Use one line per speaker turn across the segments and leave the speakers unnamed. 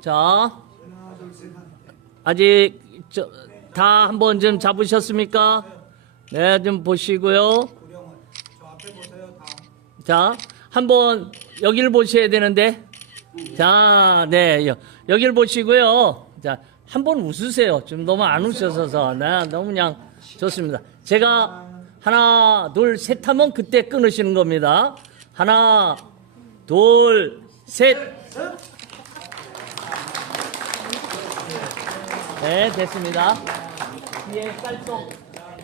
자, 아직 저, 다 한번 좀 잡으셨습니까? 네, 좀 보시고요. 자, 한번 여기를 보셔야 되는데. 자, 네, 여, 여기를 보시고요. 자, 한번 웃으세요. 좀 너무 안 웃으셔서. 네, 너무 그냥 좋습니다. 제가 하나, 둘, 셋 하면 그때 끊으시는 겁니다. 하나, 둘, 셋. 네, 됐습니다. 뒤에 쌀떡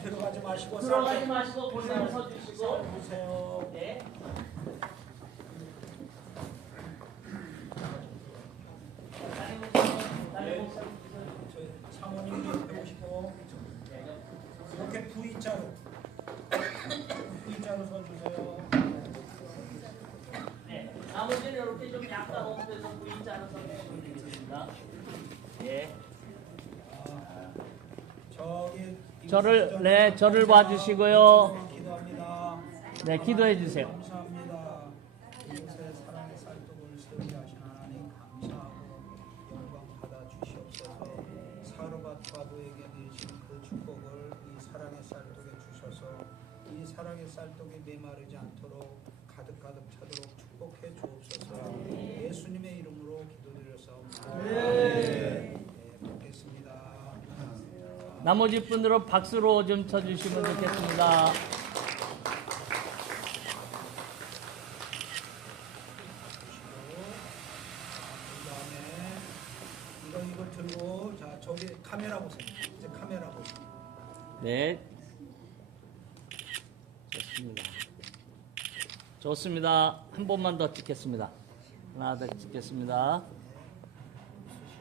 들어가지 마시고
들어가지 마시고 본인을 서주시고.
보세요.
네.
저희 사모님 옆에 오시고 이렇게 V자로 V자로 서주세요.
네. 나머지는 이렇게 좀 약간 엎드려서 V자로 서주시면 되겠습니다. 예. 저를, 네, 저를 봐주시고요. 네, 기도해 주세요.
사랑의 내신 그 주셔서 이 사랑의 쌀떡이 메마르지 않도록 가득 가득 차도록 축복해 주옵소서. 예수님의 이름으로 기도드렸사옵나다. 네, 받겠습니다.
나머지 분들은 박수로 좀 쳐주시면 좋겠습니다. 네. 좋습니다. 좋습니다. 한 번만 더 찍겠습니다. 하나 더 찍겠습니다.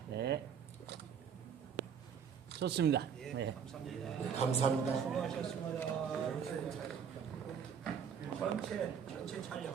네. 좋습니다. 네.
감사합니다.
감사합니다.
수고하셨습니다. 전체 전체 촬영.